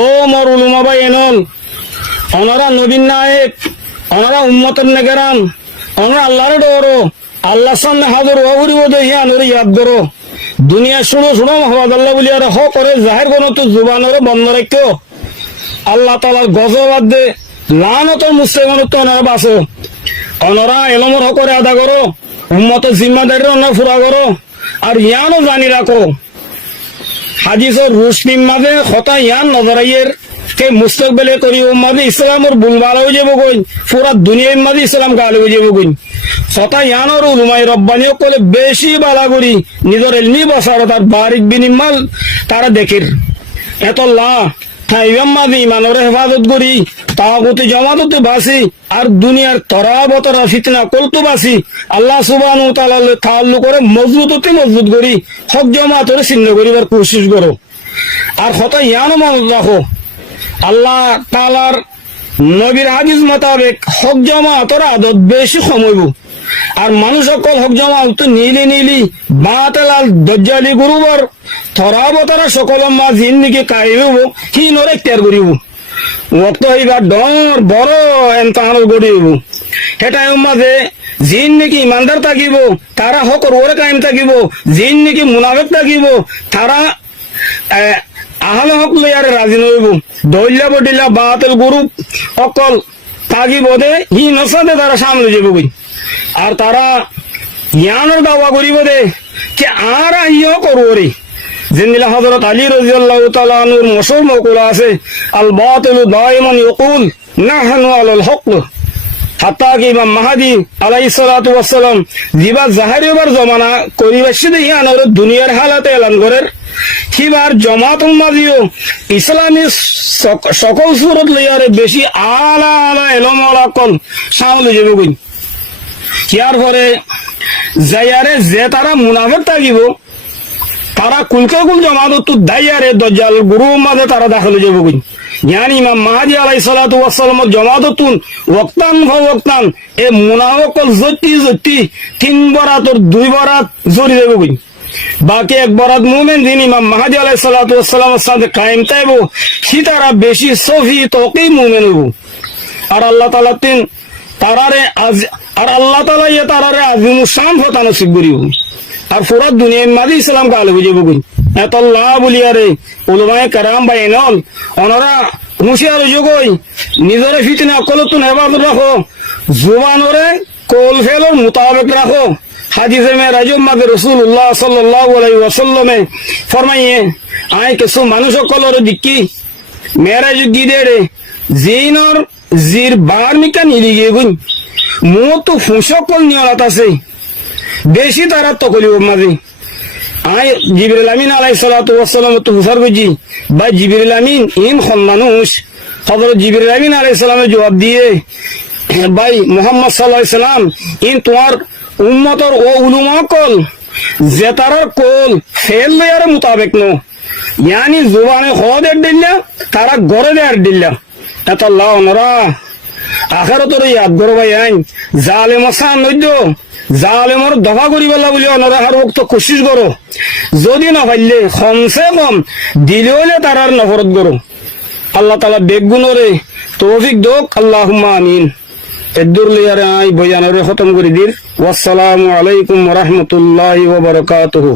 ও মোর উলুমা ভাই এনল, ওনারা নবীন নায়ক, ওনারা উম্মতের নেগেরান, ওনারা আল্লাহর ডরো, আল্লাহর সামনে হাজির হবরি বোধ ইয়ান ওরে ইয়াদ করো। দুনিয়া শুনো শুনো মহাবাদ আল্লাহ বলি আর হ করে জাহের কোন তো জুবানরে বন্ধ রাখো। আল্লাহ তাআলার গজবাদ দে লানত মুসলিমানত ওনারা বাসো। ওনারা এলমর হকরে আদা করো, উম্মতের জিম্মাদারি ওনারা পুরা করো, আর ইয়ানও জানি রাখো। হাদিসের রুশনির মাঝে হতা ইয়ান নজরাইয়ের কে মুস্তকবেলে করি উম্মাদে ইসলামের বুলবাল হয়ে যাব কই, পুরা দুনিয়ার মাঝে ইসলাম গাল হয়ে যাব কই। হতা ইয়ানোর উলুমাই রব্বানি কলে বেশি বালা করি নিজের এলমি বসারত আর বারিক বিনিমাল তারা দেখের এত লা মাঝে ইমানের হেফাজত করি, তাগুতি জমাততে বাসি, আর দুনিয়ার তরাবতরা ফিতনা কলতো বাসি। আল্লাহ সুবহানাহু ওয়া তাআলা তাআল্লুক করে মজবুততে মজবুত করি, হক জমাতরে ছিন্ন করিবার কোশিশ করো। আর হতা ইয়ানো মনে রাখো, আল্লাহ তাআলার নবীর হাদিস মোতাবেক হক জমাতর আদত বেশি কমাইব। আর মানুষ সকল হক জমাত নীলি নীলি বাতেলাল দজ্জালি গুরুবর থরাবতারা সকল মা জিন্দিকে কাইব কি নরে ত্যার করিব। ওক্ত হইবা ডর বড় এমতাহান গড়িব। সেটাই মাঝে জিন নাকি ইমানদার থাকিব তারা হকর ওরে কায়েম থাকিব, জিন নাকি মুনাফিক থাকিব তারা আহলে হক লইয়ারে রাজি নইব। দইলা বডিলা বাতেল গুরু অকল থাকিব দে হি নসাদে তারা সামনে যাব কই। আর তারা জ্ঞানের দাওয়া করিব দে কে আর আহিও করব রে। জিন্দিলা হযরত আলী রাদিয়াল্লাহু তাআলা আনহুর মশহুর মাকুলা আছে, আল বাতিলু দাইমান ইয়াকুল নাহনু আলাল হক। হাত্তা কি ইমাম মাহদি আলাইহিস সালাতু ওয়াস সালাম জিবা জাহারিবার জমানা করিবাসি দে ইয়ানোর দুনিয়ার হালাতে এলান করের কিবার জামাতুল মাজিও ইসলামী সকল সুরত লইয়ারে বেশি আলা আলা এলমওয়ালা কল সামলে যাবে কই। ইয়ার পরে যাইয়ারে যে তারা মুনাফিক থাকিব তারা কুলকে কুল জমাত তো দাইয়ারে দজ্জাল গুরু মাঝে তারা দাখল যাব কই। জ্ঞানী ইমাম মাহদি আলাইহিস সালাতু ওয়াস সালামের জমাততুন ওয়াক্তান ওয়াক্তান এ মুনাফিক জতি জতি তিন বরাতর দুই বরাত জড়ি যাব কই। বাকি এক বরাত মুমিন যিন ইমাম মাহদি আলাইহিস সালাতু ওয়াস সালামের সাথে কায়েম থাকব সে তারা বেশি সফি তকি মুমিন হইব। আর আল্লাহ তাআলা তিন তারারে আজ আর আল্লাহ তাআলা ইয়া তারারে আজিমুস শান ফতা নসিব করিব। আর পুরা দুনিয়ার মাঝে ইসলাম গাল হয়ে যাব কই। এত আল্লাহ বলিয়ারে উলামায়ে কেরাম বাইনল ওনারা হুঁশিয়ার হয়ে কই নিজরে ফিতনা কলতুন হেফাজত রাখো, জুবানরে কল ফেলর মোতাবেক রাখো। হাদিসে মেরাজুম মাঝে রাসূলুল্লাহ সাল্লাল্লাহু আলাইহি ওয়াসাল্লামে ফরমাইয়ে আয় কিছু মানুষ কলর দিকি মেরাজ গিদে রে জিনর জির বার মিকা নিলি গে গুন মো তো ফুসকল নিয়ত আছে বেশি তারা তো কলিব মাঝে আয় জিবরিল আমিন আলাইহিস সালাতু ওয়াস সালাম তো বুঝার বুঝি ভাই জিবরিল আমিন ইন খন মানুষ। হযরত জিবরিল আমিন আলাইহিস সালামের জবাব দিয়ে ভাই মুহাম্মদ সাল্লাল্লাহু আলাইহি সাল্লাম ইন তোমার উম্মতর ও উলুমা কল যে তারার কল ফেল লয়ার মোতাবেক নো ইয়ানি জুবানে হদ এক দিল্লা তারা গরে দেয়ার দিল্লা। এত আল্লাহ ওনারা আখিরাতরে ইয়াদ করো ভাই আইন জালেম আসান নইদ জালেমর দফা করিবেলা বলি ওনারা আর ওক্ত কোশিশ করো, যদি না পাইলে কমসে কম দিলে হইলে তারার নফরত করো। আল্লাহ তাআলা বেগুনরে তৌফিক দোক, আল্লাহুম্মা আমিন। এদুর লিয়ারে আই বয়ানরে খতম করে দির। ওয়াসসালামু আলাইকুম ওয়া রাহমাতুল্লাহি ওয়া বারাকাতুহু।